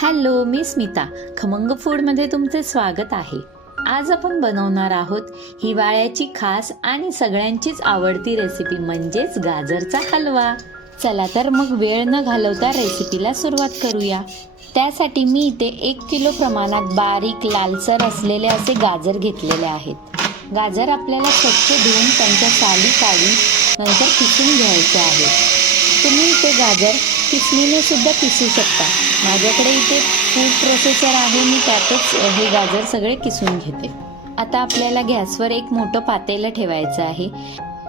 Hello, मी स्मिता. खमंग फूडमध्ये तुमचे स्वागत आहे. आज आपण बनवणार आहोत हिवाळ्याची खास आणि सगळ्यांचीच आवडती रेसिपी म्हणजेच गाजरचा हलवा. चला तर मग वेळ न घालवता रेसिपीला सुरुवात करूया. त्यासाठी मी इथे 1 किलो प्रमाणात बारीक लालसर असलेले असे गाजर घेतलेले आहेत. गाजर आपल्याला स्वच्छ धुवून त्यांच्या साली काढून नंतर किसून घ्यायचे आहेत. तुम्ही इथे गाजर किसणीने सुद्धा किसू शकता. माझ्याकडे इथे फूड प्रोसेसर आहे, मी त्यातच हे गाजर सगळे किसून घेते. आता आपल्याला गॅसवर एक मोठं पातेलं ठेवायचं आहे.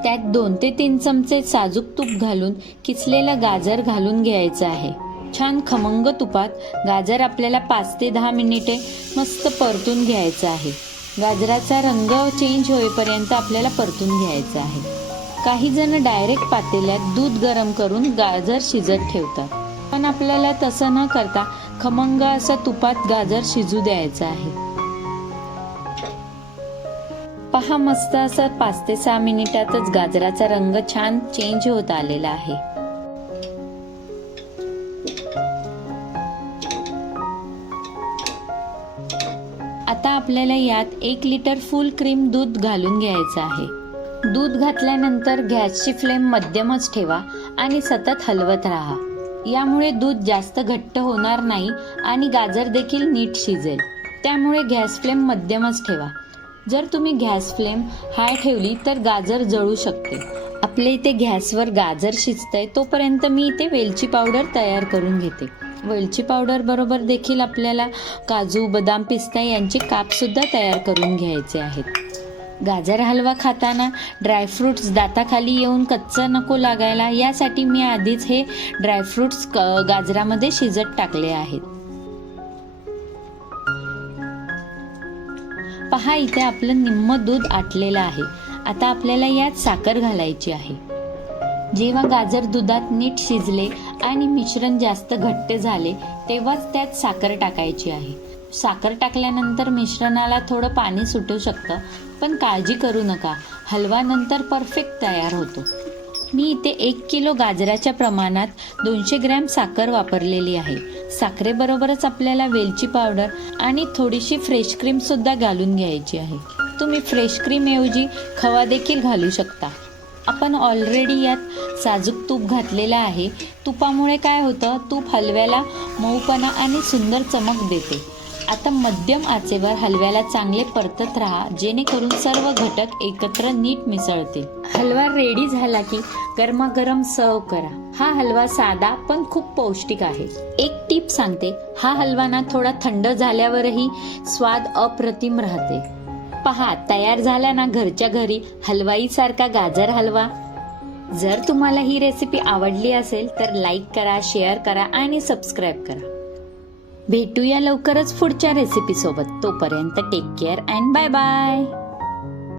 त्यात 2 ते 3 चमचे साजूक तूप घालून किसलेलं गाजर घालून घ्यायचं आहे. छान खमंग तुपात गाजर आपल्याला 5 ते 10 मिनिटे मस्त परतून घ्यायचं आहे. गाजराचा रंग चेंज होईपर्यंत आपल्याला परतून घ्यायचं आहे. काही जण डायरेक्ट पातेल्यात दूध गरम करून गाजर शिजत ठेवतात, पण आपल्याला तसं न करता खमंग असं तुपात गाजर शिजू द्यायचं आहे. पहा, मस्त असं 5 ते 6 मिनिटातच गाजराचा रंग छान चेंज होत आलेला आहे. आता आपल्याला यात 1 लिटर फुल क्रीम दूध घालून घ्यायचं आहे. दूध घातल्यानंतर गॅसची फ्लेम मध्यमच ठेवा आणि सतत हलवत राहा. यामुळे दूध जास्त घट्ट होणार नाही आणि गाजर देखील नीट शिजेल. त्यामुळे गॅस फ्लेम मध्यमच ठेवा. जर तुम्ही गॅस फ्लेम हाय ठेवली तर गाजर जळू शकते. आपल्या इथे गॅसवर गाजर शिजतंय तोपर्यंत मी इथे वेलची पावडर तयार करून घेते. वेलची पावडर बरोबर देखील आपल्याला काजू, बदाम, पिस्ता यांचे काप सुद्धा तयार करून घ्यायचे आहेत. गाजर हलवा खाताना ड्रायफ्रूट्स दाताखाली येऊन कच्चं नको लागायला, यासाठी मी आधीच हे ड्रायफ्रूट्स गाजरामध्ये शिजत टाकले आहेत. पहा, इथे आपलं निम्म दूध आटलेलं आहे. आता आपल्याला यात साखर घालायची आहे. जेव्हा गाजर दुधात नीट शिजले आणि मिश्रण जास्त घट्ट झाले तेव्हाच त्यात साखर टाकायची आहे. साखर टाकल्यानंतर मिश्रणाला थोडं पाणी सुटू शकतं, पण काळजी करू नका, हलवा नंतर परफेक्ट तयार होतो. मी इथे 1 किलो गाजराच्या प्रमाणात 200 ग्रॅम साखर वापरलेली आहे. साखरेबरोबरच आपल्याला वेलची पावडर आणि थोडीशी फ्रेश क्रीम सुद्धा घालून घ्यायची आहे. तुम्ही फ्रेश क्रीम ऐवजी खवा देखील घालू शकता. आपण ऑलरेडी यात साजूक तूप घातलेलं आहे. तुपामुळे काय होतं, तूप हलव्याला मऊपणा आणि सुंदर चमक देते. आता मध्यम आचेवर हलव्याला चांगले परतत राहा, जेणेकरून सर्व घटक एकत्र नीट मिसळतील. हलवा रेडी झाला की गरमागरम सर्व करा. हा हलवा साधा पण खूप पौष्टिक आहे. एक टिप सांगते, हा हलवा ना थोडा थंड झाल्यावरही स्वाद अप्रतिम राहते. पहा, तयार झाला ना घरच्या घरी हलवाई सारखा गाजर हलवा. जर तुम्हाला ही रेसिपी आवडली असेल तर लाईक करा, शेअर करा आणि सबस्क्राईब करा. भेटूया लवकरच पुढच्या रेसिपी सोबत. तोपर्यंत take care and bye bye.